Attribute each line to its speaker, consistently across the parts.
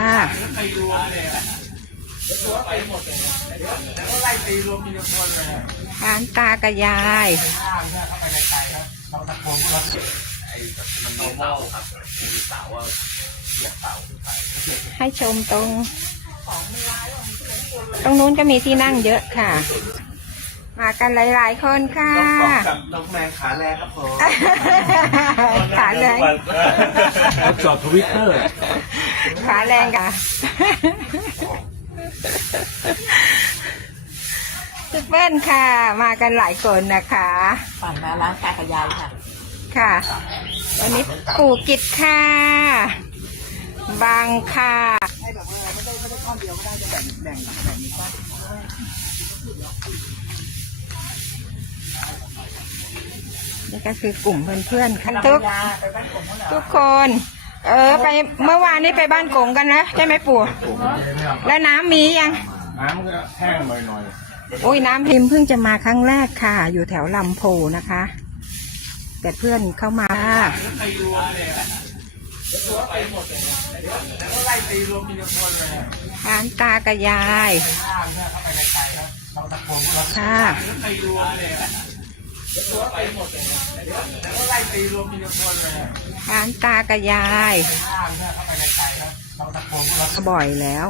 Speaker 1: อ่า
Speaker 2: ไปรวมเลยอะตัวไปหมดเลยแล้วก็ไล่ตีรวมทีละคนเลยอะ
Speaker 1: ร้านตาก
Speaker 2: ระโกนว่าไอ้มันมีเสาครับมีเสาว่าเหยียบเสาน
Speaker 1: ให้ชมตรง ตรงนู้นก็มีที่นั่งเยอะค่ะ มากันหลาย ๆ คนค่ะ
Speaker 2: กับน้องแมงขาแรงครับผม
Speaker 1: ขาแรง
Speaker 2: ทดสอบทวิตเตอร์
Speaker 1: ขาแรงค่ะซุปเปิ้ลค่ะ มากันหลายคนนะคะ
Speaker 3: ปั่นมาร้านตากับยายค่ะ
Speaker 1: ค่ะ วันนี้ปู่กิจค่ะ บางค่ะ
Speaker 3: ให้แบบว่าไม่ได้ไม่ได้ข้อเดียวก็ได้จะแบ่งแบ่งแบ่งนี้ป่ะ
Speaker 1: นี่ก็คือกลุ่มเพื่อนๆค่ะทุก
Speaker 3: ยาไปบ้านผมเขาเหรอ
Speaker 1: ทุกคน เออไปเมื่อวานนี้ไปบ้านกงกันนะใช่ไหมปู่ แล้วน้ำมียัง
Speaker 2: น้ำก็แห้งหน่อย
Speaker 1: โอ้ยน้ำพิมพ์เพิ่งจะมาครั้งแรกค่ะ อยู่แถวลำโพนะคะ แต่เพื่อนเข้ามา
Speaker 2: ๆไปรวมเลยอะตัวไปหมดเลยแล้วก็ไล่ตีรวมทีละคนเลยอะ
Speaker 1: ร้านตากับยาย
Speaker 2: ข้ามเนี่ยเข้าไปในไกลครับเราตะโกนว่า
Speaker 1: ค่ะ
Speaker 2: ไปรวมเลยอะตัวไปหมดเลยแล้วก็ไล่ตีรวมทีละคนเลยอะ
Speaker 1: ร้านตากับยาย
Speaker 2: ข้ามเนี่ยเข้าไปในไกลครับเราตะโกนว่า
Speaker 1: บ่อยแล้ว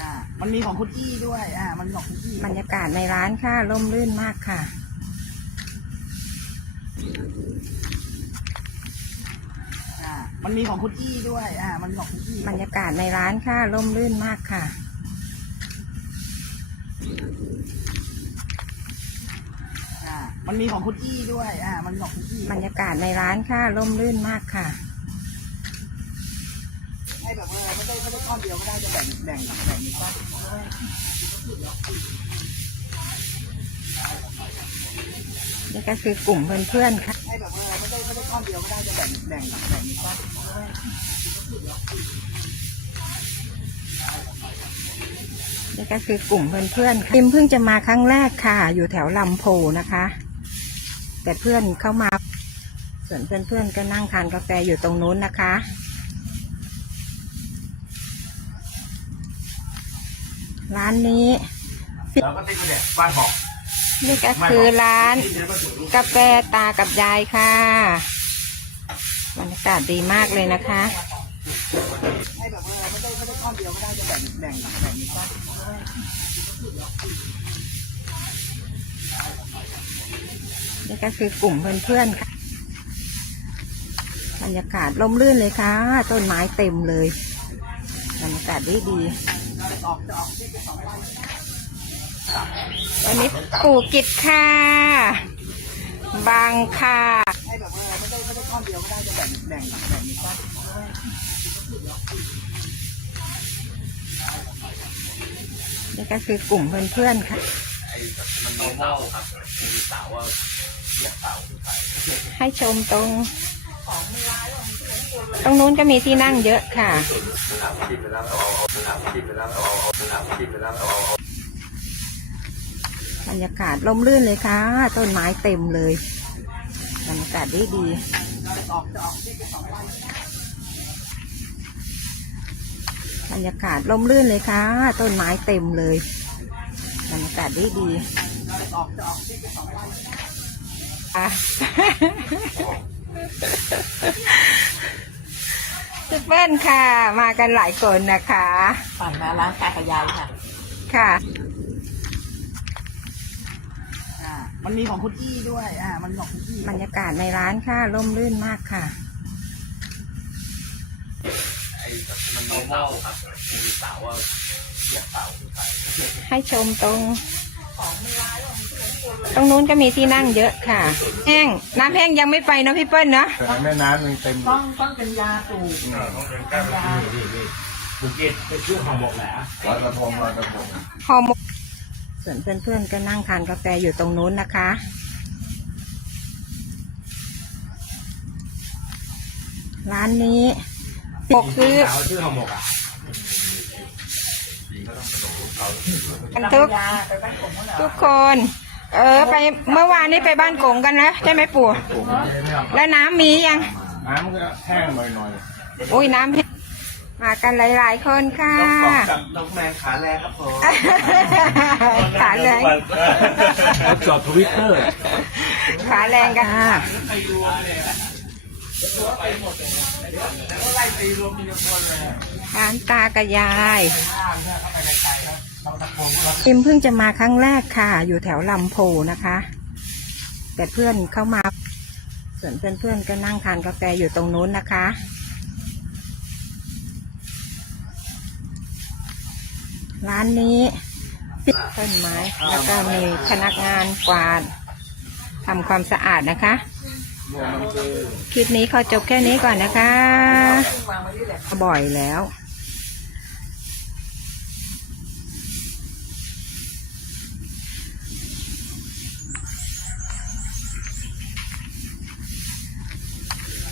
Speaker 3: อ่ามันมีของคุณอี้ด้วย อ่า มันมีของคุณอี้
Speaker 1: บรรยากาศในร้านค่ะ ร่มรื่นมากค่ะ
Speaker 3: อ่า มันมีของคุณอี้ด้วย อ่า มันมีของคุณอี้
Speaker 1: บรรยากาศในร้านค่ะร่มรื่นมากค่ะ
Speaker 3: อ่า มันมีของคุณอี้ด้วย อ่า มันมีของคุณอี้
Speaker 1: บรรยากาศในร้านค่ะร่มรื่นมากค่ะ
Speaker 3: ให้แบบว่าไม่ได้ไม่ได้ข้อเดียวก็ได้จะแบ่งแบ่งแบ่งนี้ป่ะ
Speaker 1: นี่ก็คือกลุ่มเพื่อนๆค่ะ
Speaker 3: ให้แบบว่าไม่ได้ไม่ได้ข้อเดียวก็ได้จะแบ่งแบ่งแบ่งนี้ป่ะ
Speaker 1: นี่ก็คือกลุ่มเพื่อนๆค่ะพิมเพิ่งจะมาครั้งแรกค่ะ อยู่แถวลำโพนะคะ แต่เพื่อนเข้ามา ส่วนเพื่อนๆก็นั่งทานกาแฟอยู่ตรงนู้นนะคะร้านนี้
Speaker 2: แล้วก็ติดไปเนี่ยบ้านบอก
Speaker 1: นี่ก็คือร้านกาแฟตากับยายค่ะ บรรยากาศดีมากเลยนะคะ
Speaker 3: นี่
Speaker 1: ก็คือกลุ่มเพื่อนๆค่ะ บรรยากาศร่มรื่นเลยค่ะ ต้นไม้เต็มเลย บรรยากาศดีดีวันนี้ปู่กิจค่ะ บางค่ะ
Speaker 3: แบบว่าไม่ได้ไม่ได้ข้อเดียวก็ได้จะแบ่งแบ่งแบ่งนี้ป่ะ
Speaker 1: นี่ก็คือกลุ่มเพื่อนๆค่ะ ให้ชมตรง ตรงนู้นก็มีที่นั่งเยอะค่ะ บรรยากาศร่มรื่นเลยค่ะ ต้นไม้เต็มเลย บรรยากาศดีดีบรรยากาศร่มรื่นเลยค่ะ ต้นไม้เต็มเลยบรรยากาศดีดีอะซุปเปิ้ลค่ะ มากันหลายคนนะคะ
Speaker 3: ปั่นมาร้านตากับยายค่ะ
Speaker 1: ค่ะ
Speaker 3: อ่า มันมีของคุณอี้ด้วย อ่า มันมีของคุณอี้
Speaker 1: บรรยากาศในร้านค่ะร่มรื่นมากค่ะ
Speaker 2: มันมีเสาครับมีเสาว่าเหยียบเสาขึ้นไป
Speaker 1: ให้ชมตรง ตรงนู้นก็มีที่นั่งเยอะค่ะ แห้งน้ำแห้งยังไม่ไปเนอะพี่เปิ้ลเนาะ
Speaker 2: แต่แม่น้ำมันเต็ม
Speaker 3: ต้องต้องเป็นยาสูบ
Speaker 2: ต้องเป็นแก้วนี่นี่ภูเก็ตเป็นชื่อของบอกแหละร้อยกระทงร้อยกระทง
Speaker 1: ฮอร์โมน ส่วนเพื่อนๆก็นั่งทานกาแฟอยู่ตรงนู้นนะคะ ร้านนี้ปกซื้อ
Speaker 2: ชื่อของบอกอะ
Speaker 1: ทุกทุกคน เออไปเมื่อวานนี้ไปบ้านกงกันนะใช่ไหมปู่แล้วน้ำมียัง
Speaker 2: น้ำก็แห้งหน่อย
Speaker 1: อุ้ยน้ำแห้งมากันหลาย ๆ คนค่ะ
Speaker 3: กับน้องแมนขาแรงครับผม
Speaker 1: ขา แรง
Speaker 2: ๆจอดทวิตเตอร์
Speaker 1: ขาแรงกันค่ะ
Speaker 2: ไล่ตีรวมมีคนเลย
Speaker 1: ร้านตากับยาย
Speaker 2: ข้ามเนี่ยเข้าไปในใจครับเราตะโกนเรา
Speaker 1: พิมเพิ่งจะมาครั้งแรกค่ะ อยู่แถวลำโพนะคะ แต่เพื่อนเข้ามา ส่วนเพื่อนๆก็นั่งทานกาแฟอยู่ตรงนู้นนะคะร้านนี้ปิด ต้นไม้ แล้วก็มีพนักงานกวาดทำความสะอาดนะคะ คลิปนี้ขอจบแค่นี้ก่อนนะคะ บ่อยแล้ว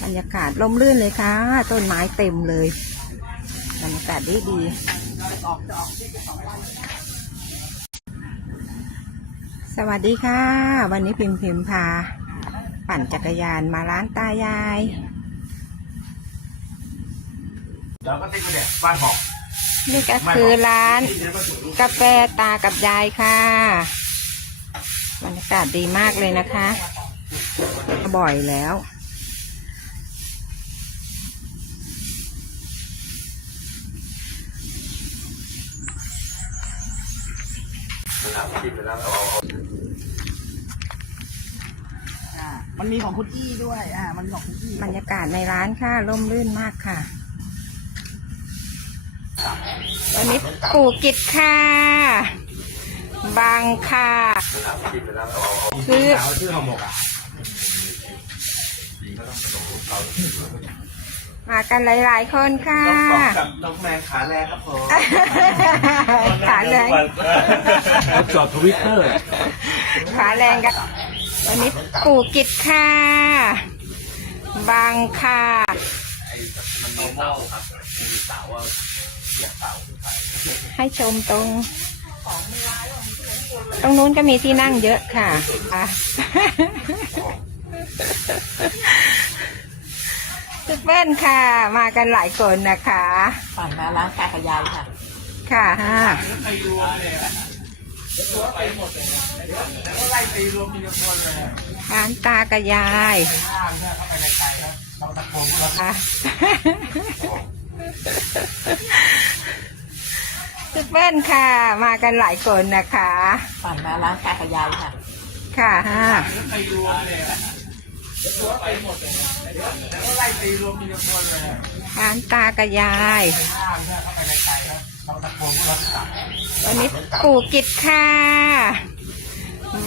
Speaker 1: บรรยากาศร่มรื่นเลยค่ะ ต้นไม้เต็มเลยบรรยากาศดีดี สวัสดีค่ะ วันนี้พิมพ์พิมพ์พา ปั่นจักรยานมาร้านตายาย
Speaker 2: แล้วก็ติ๊กไปเนี่ยบ้านบอก
Speaker 1: นี่ก็คือร้าน กาแฟตากับยายค่ะบรรยากาศดีมากเลยนะคะ บ่อยแล้ว
Speaker 3: อ่า มันมีของคุณอี้ด้วย อ่า มันมีของคุณอี้
Speaker 1: บรรยากาศในร้านค่ะร่มรื่นมากค่ะวันนี้ปู่กิจค่ะ บางค่ะซื้อ
Speaker 2: สาวชื่อห่อหมกอะ
Speaker 1: มากันหลาย ๆ คนค่ะ
Speaker 3: น้องของกับน้องแมนขาแรงครับผม
Speaker 1: ขาแรง
Speaker 2: จอดทวิตเตอร์
Speaker 1: ขาแรงกัน วันนี้ปู่กิจค่ะ บางค่ะ
Speaker 2: มันโนเมาครับมีเสาว่าเหยียบเสาขึ้นไป
Speaker 1: ให้ชมตรง ตรงนู้นก็มีที่นั่งเยอะค่ะอะทุกเพื่อนค่ะ มากันหลายคนนะคะ
Speaker 4: ปั่นมาร้านตากับยายค่ะ
Speaker 1: ค่ะ
Speaker 2: ไปรวมเลยตัวไปหมดเลยแล้วไล่ตีรวมมีคนเลย
Speaker 1: ร้านตากับยาย
Speaker 2: ข้ามเนี่ยเข้าไปในใจครับเราตะโกนเรา
Speaker 1: ค่ะทุกเพื่อนค่ะ มากันหลายคนนะคะ
Speaker 4: ปั่นมาร้านตากับยายค่ะ
Speaker 1: ค่ะ
Speaker 2: ไปรวมเลยตัวไปหมดเลยแล้วไล่ตีรวมมีคนเลย
Speaker 1: ร้านตากับยาย
Speaker 2: ข้ามเนี่ยเข้าไปในใจครับเราตะโกนเราตัด
Speaker 1: วันนี้ปู่กิจค่ะ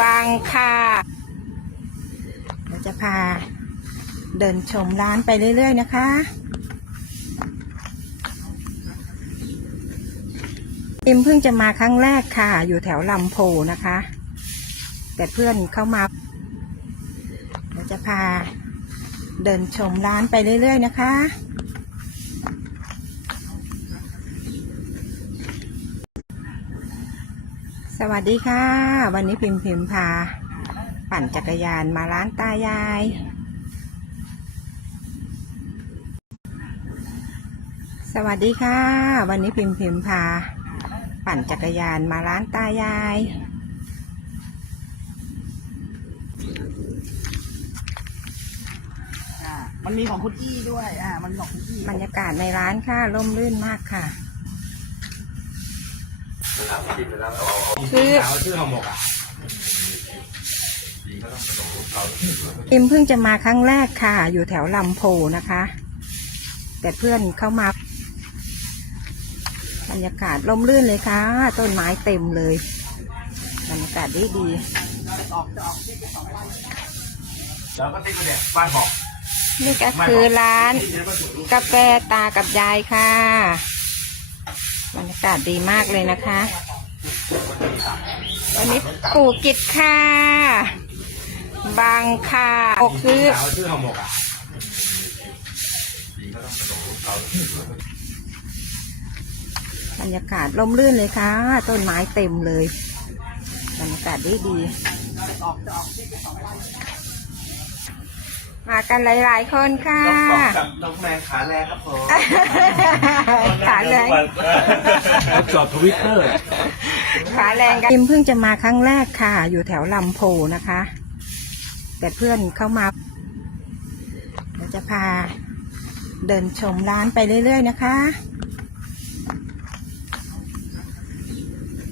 Speaker 1: บางค่ะเราจะพาเดินชมร้านไปเรื่อย ๆ นะคะอิมเพิ่งจะมาครั้งแรกค่ะ อยู่แถวลำโพนะคะ แต่เพื่อนเข้ามาเราจะพาเดินชมร้านไปเรื่อย ๆ นะคะ สวัสดีค่ะ วันนี้พิมพ์พิมพ์พา ปั่นจักรยานมาร้านตายาย สวัสดีค่ะ วันนี้พิมพ์พิมพ์พาปั่นจักรยานมาร้านตายาย
Speaker 3: อ่ามันมีของคุณอี้ด้วย อ่า มันมีของคุณอี้
Speaker 1: บรรยากาศในร้านค่ะร่มรื่นมากค่ะ ซื้อ
Speaker 2: สาวชื่อห่อหมกอะ
Speaker 1: อิมเพิ่งจะมาครั้งแรกค่ะ อยู่แถวลำโพนะคะ แต่เพื่อนเข้ามาบรรยากาศร่มรื่นเลยค่ะ ต้นไม้เต็มเลยบรรยากาศดีดี
Speaker 2: แล้วก็ติ๊กไปเนี่ยบ้านบอก
Speaker 1: ๆนี่ก็คือร้าน กาแฟตากับยายค่ะ บรรยากาศดีมากเลยนะคะ วันนี้ปู่กิจค่ะ บางค่ะอกซื้อ
Speaker 2: สาวชื่อห่อหมกอะ
Speaker 1: บรรยากาศร่มรื่นเลยค่ะ ต้นไม้เต็มเลย บรรยากาศดีดี มากันหลายๆคนค่ะ
Speaker 3: กับน้องแมงขาแรงครับผม
Speaker 1: ขา แรง
Speaker 2: ทดสอบทวิตเตอร์
Speaker 1: ขาแรงกันพิมเพิ่งจะมาครั้งแรกค่ะ อยู่แถวลำโพนะคะ แต่เพื่อนเข้ามาเดี๋ยวจะพาเดินชมร้านไปเรื่อย ๆ นะคะ